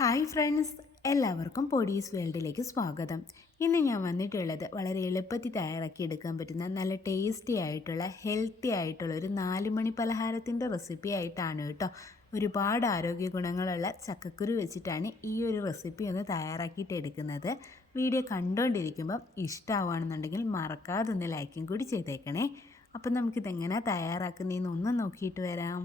Hi friends എല്ലാവർക്കും പൊടീസ് വേൾഡിലേക്ക് സ്വാഗതം. ഇന്ന് ഞാൻ വന്നിട്ടുള്ളത് വളരെ എളുപ്പത്തിൽ തയ്യാറാക്കി എടുക്കാൻ പറ്റുന്ന നല്ല ടേസ്റ്റി ആയിട്ടുള്ള ഹെൽത്തി ആയിട്ടുള്ള ഒരു നാലുമണി പലഹാരത്തിന്റെ റെസിപ്പി ആയിട്ടാണ് കേട്ടോ. ഒരുപാട് ആരോഗ്യ ഗുണങ്ങളുള്ള ചക്കക്കുരു വെച്ചിട്ടാണ് ഈ ഒരു റെസിപ്പി ഒന്ന് തയ്യാറാക്കിയിട്ട് എടുക്കുന്നത്. വീഡിയോ കണ്ടുകൊണ്ടിരിക്കുമ്പം ഇഷ്ടമാവുകയാണെന്നുണ്ടെങ്കിൽ മറക്കാതെ ഒന്ന് ലൈക്കും കൂടി ചെയ്തേക്കണേ. അപ്പം നമുക്കിതെങ്ങനെ തയ്യാറാക്കുന്നതെന്ന് ഒന്ന് നോക്കിയിട്ട് വരാം.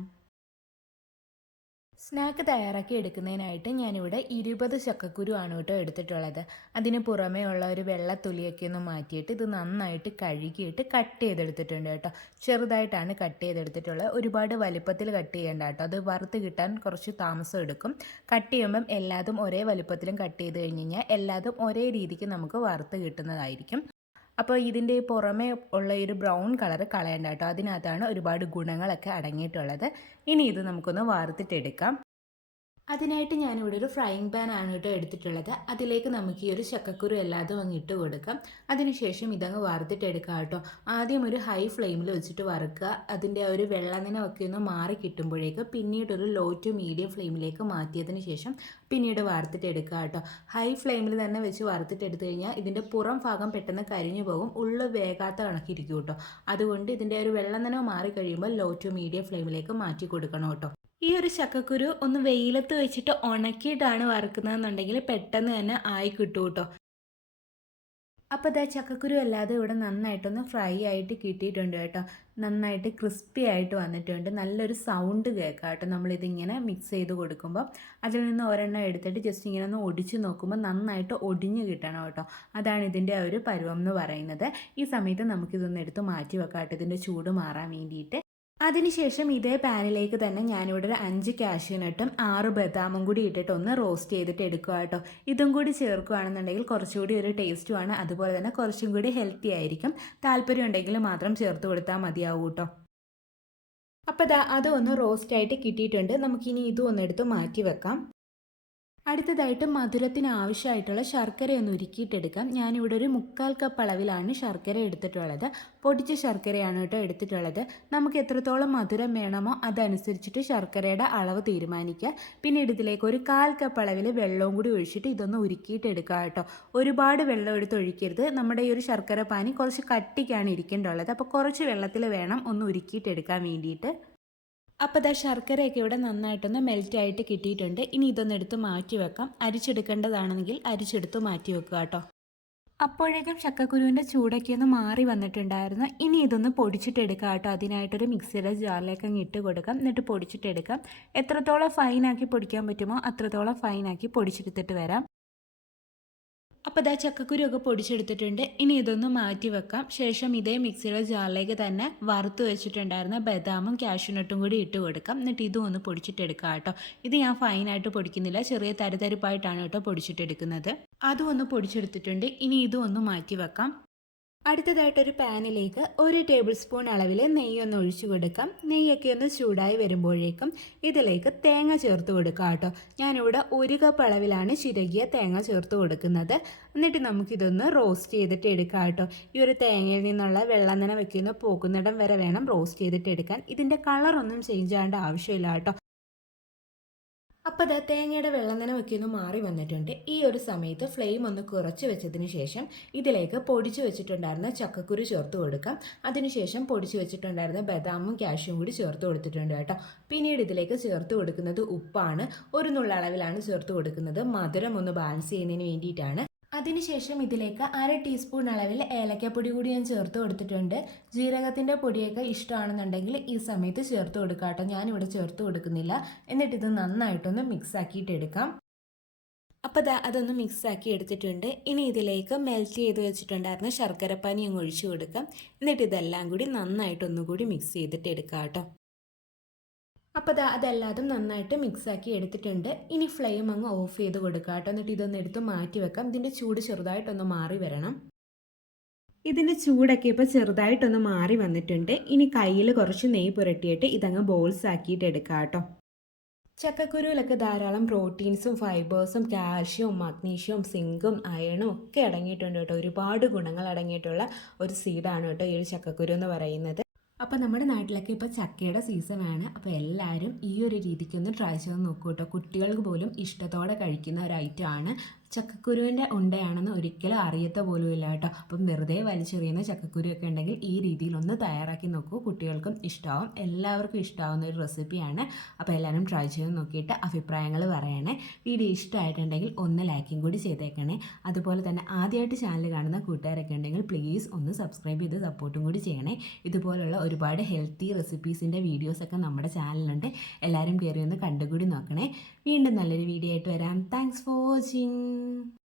സ്നാക്ക് തയ്യാറാക്കി എടുക്കുന്നതിനായിട്ട് ഞാനിവിടെ ഇരുപത് ചക്കക്കുരു ആണ് കേട്ടോ എടുത്തിട്ടുള്ളത്. അതിന് പുറമേ ഉള്ള ഒരു വെള്ളത്തുലിയൊക്കെ ഒന്ന് മാറ്റിയിട്ട് ഇത് നന്നായിട്ട് കഴുകിയിട്ട് കട്ട് ചെയ്തെടുത്തിട്ടുണ്ട് കേട്ടോ. ചെറുതായിട്ടാണ് കട്ട് ചെയ്തെടുത്തിട്ടുള്ളത്. ഒരുപാട് വലിപ്പത്തിൽ കട്ട് ചെയ്യേണ്ട കേട്ടോ. അത് വറുത്ത് കിട്ടാൻ കുറച്ച് താമസം എടുക്കും. കട്ട് ചെയ്യുമ്പം എല്ലാതും ഒരേ വലിപ്പത്തിലും കട്ട് ചെയ്ത് കഴിഞ്ഞ് കഴിഞ്ഞാൽ എല്ലാതും ഒരേ രീതിക്ക് നമുക്ക് വറുത്ത് കിട്ടുന്നതായിരിക്കും. അപ്പോൾ ഇതിന്റെ പുറമേ ഉള്ള ഒരു ബ്രൗൺ കളർ കളയണ്ട കേട്ടോ. അതിനകത്താണ് ഒരുപാട് ഗുണങ്ങളൊക്കെ അടങ്ങിയിട്ടുള്ളത്. ഇനി ഇത് നമുക്കൊന്ന് വാർത്തിട്ടെടുക്കാം. അതിനായിട്ട് ഞാനിവിടെ ഒരു ഫ്രൈയിങ് പാൻ ആണ് കേട്ടോ എടുത്തിട്ടുള്ളത്. അതിലേക്ക് നമുക്ക് ഈ ഒരു ചക്കക്കുരു എല്ലാതും അങ്ങ് ഇട്ട് കൊടുക്കാം. അതിനുശേഷം ഇതങ്ങ് വറുത്തിട്ടെടുക്കാം കേട്ടോ. ആദ്യം ഒരു ഹൈ ഫ്ലെയിമിൽ വെച്ചിട്ട് വറുക്കുക. അതിന്റെ ആ ഒരു വെള്ളനിനമൊക്കെ ഒന്ന് മാറി കിട്ടുമ്പോഴേക്ക് പിന്നീട് ഒരു ലോ ടു മീഡിയം ഫ്ലെയിമിലേക്ക് മാറ്റിയതിന് ശേഷം പിന്നീട് വറുത്തിട്ടെടുക്കുക കേട്ടോ. ഹൈ ഫ്ലെയിമിൽ തന്നെ വെച്ച് വറുത്തിട്ടെടുത്ത് കഴിഞ്ഞാൽ ഇതിന്റെ പുറം ഭാഗം പെട്ടെന്ന് കരിഞ്ഞു പോകും. ഉള്ളു വേഗാത്ത കണക്കിരിക്കും കേട്ടോ. അതുകൊണ്ട് ഇതിന്റെ ഒരു വെള്ളനനവ് മാറി കഴിയുമ്പോൾ ലോ ടു മീഡിയം ഫ്ലെയിമിലേക്ക് മാറ്റി കൊടുക്കണം കേട്ടോ. ഈ ഒരു ചക്കക്കുരു ഒന്ന് വെയിലത്ത് വെച്ചിട്ട് ഉണക്കിയിട്ടാണ് വറുക്കുന്നതെന്നുണ്ടെങ്കിൽ പെട്ടെന്ന് തന്നെ ആയി കിട്ടും കേട്ടോ. അപ്പോൾ ഇതാ ചക്കക്കുരു അല്ലാതെ ഇവിടെ നന്നായിട്ടൊന്ന് ഫ്രൈ ആയിട്ട് കിട്ടിയിട്ടുണ്ട് കേട്ടോ. നന്നായിട്ട് ക്രിസ്പി ആയിട്ട് വന്നിട്ടുണ്ട്. നല്ലൊരു സൗണ്ട് കേൾക്കാം കേട്ടോ. നമ്മളിതിങ്ങനെ മിക്സ് ചെയ്ത് കൊടുക്കുമ്പോൾ അതിൽ നിന്ന് ഒരെണ്ണം എടുത്തിട്ട് ജസ്റ്റ് ഇങ്ങനെ ഒന്ന് ഒടിച്ച് നോക്കുമ്പോൾ നന്നായിട്ട് ഒടിഞ്ഞ് കിട്ടണം കേട്ടോ. അതാണ് ഇതിന്റെ ഒരു പരുവം എന്ന് പറയുന്നത്. ഈ സമയത്ത് നമുക്കിതൊന്ന് എടുത്ത് മാറ്റി വെക്കാം കേട്ടോ. ഇതിന്റെ ചൂട് മാറാൻ വേണ്ടിയിട്ട്. അതിനുശേഷം ഇതേ പാനിലേക്ക് തന്നെ ഞാനിവിടെ ഒരു അഞ്ച് കാഷ്യൂനട്ടും ആറ് ബദാമും കൂടി ഇട്ടിട്ട് ഒന്ന് റോസ്റ്റ് ചെയ്തിട്ട് എടുക്കുക കേട്ടോ ഇതും കൂടി ചേർക്കുകയാണെന്നുണ്ടെങ്കിൽ കുറച്ചുകൂടി ഒരു ടേസ്റ്റുമാണ് അതുപോലെ തന്നെ കുറച്ചും കൂടി ഹെൽത്തി ആയിരിക്കും. താല്പര്യം ഉണ്ടെങ്കിൽ മാത്രം ചേർത്ത് കൊടുത്താൽ മതിയാവും കേട്ടോ അപ്പോൾ ദാ അതൊന്ന് റോസ്റ്റ് ആയിട്ട് കിട്ടിയിട്ടുണ്ട്. നമുക്കിനി ഇതും ഒന്നെടുത്ത് മാറ്റി വെക്കാം. അടുത്തതായിട്ട് മധുരത്തിന് ആവശ്യമായിട്ടുള്ള ശർക്കര ഒന്ന് ഉരുക്കിയിട്ടെടുക്കാം. ഞാനിവിടെ ഒരു മുക്കാൽ കപ്പ് അളവിലാണ് ശർക്കര എടുത്തിട്ടുള്ളത്. പൊടിച്ച ശർക്കരയാണ് കേട്ടോ എടുത്തിട്ടുള്ളത്. നമുക്ക് എത്രത്തോളം മധുരം വേണമോ അതനുസരിച്ചിട്ട് ശർക്കരയുടെ അളവ് തീരുമാനിക്കുക പിന്നെ ഇതിലേക്ക് ഒരു കാൽ കപ്പ് അളവിൽ വെള്ളവും കൂടി ഒഴിച്ചിട്ട് ഇതൊന്ന് ഉരുക്കിയിട്ടെടുക്കുക കേട്ടോ. ഒരുപാട് വെള്ളം എടുത്ത് ഒഴിക്കരുത്. നമ്മുടെ ഈ ഒരു ശർക്കര പാനി കുറച്ച് കട്ടിക്കാണ് ഇരിക്കേണ്ടുള്ളത് അപ്പോൾ കുറച്ച് വെള്ളത്തിൽ വേണം ഒന്ന് ഉരുക്കിയിട്ടെടുക്കാൻ വേണ്ടിയിട്ട്. അപ്പോൾ ദാ ശർക്കരയൊക്കെ ഇവിടെ നന്നായിട്ടൊന്ന് മെൽറ്റ് ആയിട്ട് കിട്ടിയിട്ടുണ്ട്. ഇനി ഇതൊന്ന് എടുത്ത് മാറ്റി വെക്കാം. അരിച്ചെടുക്കേണ്ടതാണെങ്കിൽ അരിച്ചെടുത്ത് മാറ്റി വെക്കുക കേട്ടോ. അപ്പോഴേക്കും ചക്കക്കുരുവിന്റെ ചൂടൊക്കെ ഒന്ന് മാറി വന്നിട്ടുണ്ടായിരുന്നു. ഇനി ഇതൊന്ന് പൊടിച്ചിട്ടെടുക്കാം കേട്ടോ. അതിനായിട്ടൊരു മിക്സിയുടെ ജാറിലേക്ക് അങ്ങ് ഇട്ട് കൊടുക്കാം. എന്നിട്ട് പൊടിച്ചിട്ടെടുക്കാം എത്രത്തോളം ഫൈനാക്കി പൊടിക്കാൻ പറ്റുമോ അത്രത്തോളം ഫൈനാക്കി പൊടിച്ചെടുത്തിട്ട് വരാം. അപ്പോൾ ഇതാ ചക്കക്കുരുവൊക്കെ പൊടിച്ചെടുത്തിട്ടുണ്ട്. ഇനി ഇതൊന്ന് മാറ്റി വെക്കാം. ശേഷം ഇതേ മിക്സിയുടെ ജാറിലേക്ക് തന്നെ വറുത്ത് വെച്ചിട്ടുണ്ടായിരുന്ന ബദാമും കാഷ്യൂനട്ടും കൂടി ഇട്ട് കൊടുക്കാം. എന്നിട്ട് ഇതും ഒന്ന് പൊടിച്ചിട്ടെടുക്കാം കേട്ടോ. ഇത് ഞാൻ ഫൈനായിട്ട് പൊടിക്കുന്നില്ല. ചെറിയ തരിതരിപ്പായിട്ടാണ് കേട്ടോ പൊടിച്ചിട്ടെടുക്കുന്നത്. അതും ഒന്ന് പൊടിച്ചെടുത്തിട്ടുണ്ട്. ഇനി ഇതും ഒന്ന് മാറ്റി വെക്കാം. അടുത്തതായിട്ടൊരു പാനിലേക്ക് ഒരു ടേബിൾ സ്പൂൺ അളവിൽ നെയ്യൊന്ന് ഒഴിച്ചു കൊടുക്കാം. നെയ്യൊക്കെ ഒന്ന് ചൂടായി വരുമ്പോഴേക്കും ഇതിലേക്ക് തേങ്ങ ചേർത്ത് കൊടുക്കാം കേട്ടോ. ഞാനിവിടെ ഒരു കപ്പ് അളവിലാണ് ചിരകിയ തേങ്ങ ചേർത്ത് കൊടുക്കുന്നത്. എന്നിട്ട് നമുക്കിതൊന്ന് റോസ്റ്റ് ചെയ്തിട്ട് എടുക്കാം കേട്ടോ. ഈ ഒരു തേങ്ങയിൽ നിന്നുള്ള വെള്ളം തന്നെ വെക്കുന്ന പോക്കുന്നിടം വരെ വേണം റോസ്റ്റ് ചെയ്തിട്ട് എടുക്കാൻ. ഇതിന്റെ കളറൊന്നും ചേഞ്ച് ആവേണ്ട ആവശ്യമില്ല കേട്ടോ. അപ്പോൾ അത് തേങ്ങയുടെ വെള്ളം തന്നെ ഒന്ന് മാറി വന്നിട്ടുണ്ട്. ഈ ഒരു സമയത്ത് ഫ്ലെയിം ഒന്ന് കുറച്ച് വെച്ചതിന് ശേഷം ഇതിലേക്ക് പൊടിച്ചു വെച്ചിട്ടുണ്ടായിരുന്ന ചക്കക്കുരു ചേർത്ത് കൊടുക്കാം. അതിനുശേഷം പൊടിച്ചു വെച്ചിട്ടുണ്ടായിരുന്ന ബദാമും കാഷ്യും കൂടി ചേർത്ത് കൊടുത്തിട്ടുണ്ട് കേട്ടോ. പിന്നീട് ഇതിലേക്ക് ചേർത്ത് കൊടുക്കുന്നത് ഉപ്പാണ്. ഒരു നുള്ളളവിലാണ് ചേർത്ത് കൊടുക്കുന്നത്. മധുരം ഒന്ന് ബാലൻസ് ചെയ്യുന്നതിന് വേണ്ടിയിട്ടാണ്. അതിനുശേഷം ഇതിലേക്ക് അര ടീസ്പൂൺ അളവിൽ ഏലക്കപ്പൊടി കൂടി ഞാൻ ചേർത്ത് കൊടുത്തിട്ടുണ്ട്. ജീരകത്തിന്റെ പൊടിയൊക്കെ ഇഷ്ടമാണെന്നുണ്ടെങ്കിൽ ഈ സമയത്ത് ചേർത്ത് കൊടുക്കാം കേട്ടോ. ഞാനിവിടെ ചേർത്ത് കൊടുക്കുന്നില്ല. എന്നിട്ട് ഇത് നന്നായിട്ടൊന്ന് മിക്സ് ആക്കിയിട്ട് എടുക്കാം. അപ്പോൾ ദാ അതൊന്ന് മിക്സ് ആക്കി എടുത്തിട്ടുണ്ട്. ഇനി ഇതിലേക്ക് മെൽറ്റ് ചെയ്ത് വെച്ചിട്ടുണ്ടായിരുന്ന ശർക്കരപ്പാനി അങ്ങ് ഒഴിച്ചു കൊടുക്കാം. എന്നിട്ട് ഇതെല്ലാം കൂടി നന്നായിട്ടൊന്നുകൂടി മിക്സ് ചെയ്തിട്ട് എടുക്കാം കേട്ടോ. അപ്പോൾ അത് അതെല്ലാതും നന്നായിട്ട് മിക്സാക്കി എടുത്തിട്ടുണ്ട്. ഇനി ഫ്ലെയിം അങ്ങ് ഓഫ് ചെയ്ത് കൊടുക്കുക കേട്ടോ. എന്നിട്ട് ഇതൊന്ന് എടുത്ത് മാറ്റി വെക്കാം. ഇതിന്റെ ചൂട് ചെറുതായിട്ടൊന്ന് മാറി വരണം. ഇതിന്റെ ചൂടൊക്കെ ഇപ്പോൾ ചെറുതായിട്ടൊന്ന് മാറി വന്നിട്ടുണ്ട്. ഇനി കയ്യിൽ കുറച്ച് നെയ്യ് പുരട്ടിയിട്ട് ഇതങ്ങ് ബോൾസ് ആക്കിയിട്ട് എടുക്കാം കേട്ടോ. ചക്കക്കുരുവിലൊക്കെ ധാരാളം പ്രോട്ടീൻസും ഫൈബേഴ്സും കാൽഷ്യവും മഗ്നീഷ്യവും സിങ്കും അയണും ഒക്കെ അടങ്ങിയിട്ടുണ്ട് കേട്ടോ. ഒരുപാട് ഗുണങ്ങൾ അടങ്ങിയിട്ടുള്ള ഒരു സീഡാണ് കേട്ടോ ഈ ഒരു ചക്കക്കുരു എന്ന് പറയുന്നത്. അപ്പോൾ നമ്മുടെ നാട്ടിലൊക്കെ ഇപ്പോൾ ചക്കയുടെ സീസണാണ് അപ്പോൾ എല്ലാവരും ഈ ഒരു രീതിക്കൊന്ന് ട്രൈ ചെയ്ത് നോക്കൂ കേട്ടോ കുട്ടികൾക്ക് പോലും ഇഷ്ടത്തോടെ കഴിക്കുന്ന ഒരു ഐറ്റമാണ് ചക്കക്കുരുവിന്റെ ഉണ്ടയാണെന്ന് ഒരിക്കലും അറിയത്ത പോലും ഇല്ല കേട്ടോ. അപ്പം വെറുതെ വലിച്ചെറിയുന്ന ചക്കക്കുരുവൊക്കെ ഉണ്ടെങ്കിൽ ഈ രീതിയിൽ ഒന്ന് തയ്യാറാക്കി നോക്കൂ. കുട്ടികൾക്കും ഇഷ്ടമാവും എല്ലാവർക്കും ഇഷ്ടമാവുന്ന ഒരു റെസിപ്പിയാണ്. അപ്പോൾ എല്ലാവരും ട്രൈ ചെയ്ത് നോക്കിയിട്ട് അഭിപ്രായങ്ങൾ പറയണേ. വീഡിയോ ഇഷ്ടമായിട്ടുണ്ടെങ്കിൽ ഒന്ന് ലൈക്കും കൂടി ചെയ്തേക്കണേ. അതുപോലെ തന്നെ ആദ്യമായിട്ട് ചാനൽ കാണുന്ന കൂട്ടുകാരൊക്കെ ഉണ്ടെങ്കിൽ പ്ലീസ് ഒന്ന് സബ്സ്ക്രൈബ് ചെയ്ത് സപ്പോർട്ടും കൂടി ചെയ്യണേ. ഇതുപോലുള്ള ഒരുപാട് ഹെൽത്തി റെസിപ്പീസിന്റെ വീഡിയോസൊക്കെ നമ്മുടെ ചാനലിലുണ്ട്. എല്ലാവരും കയറി ഒന്ന് കണ്ടുകൂടി നോക്കണേ. വീണ്ടും നല്ലൊരു വീഡിയോ ആയിട്ട് വരാം. Thanks for watching 嗯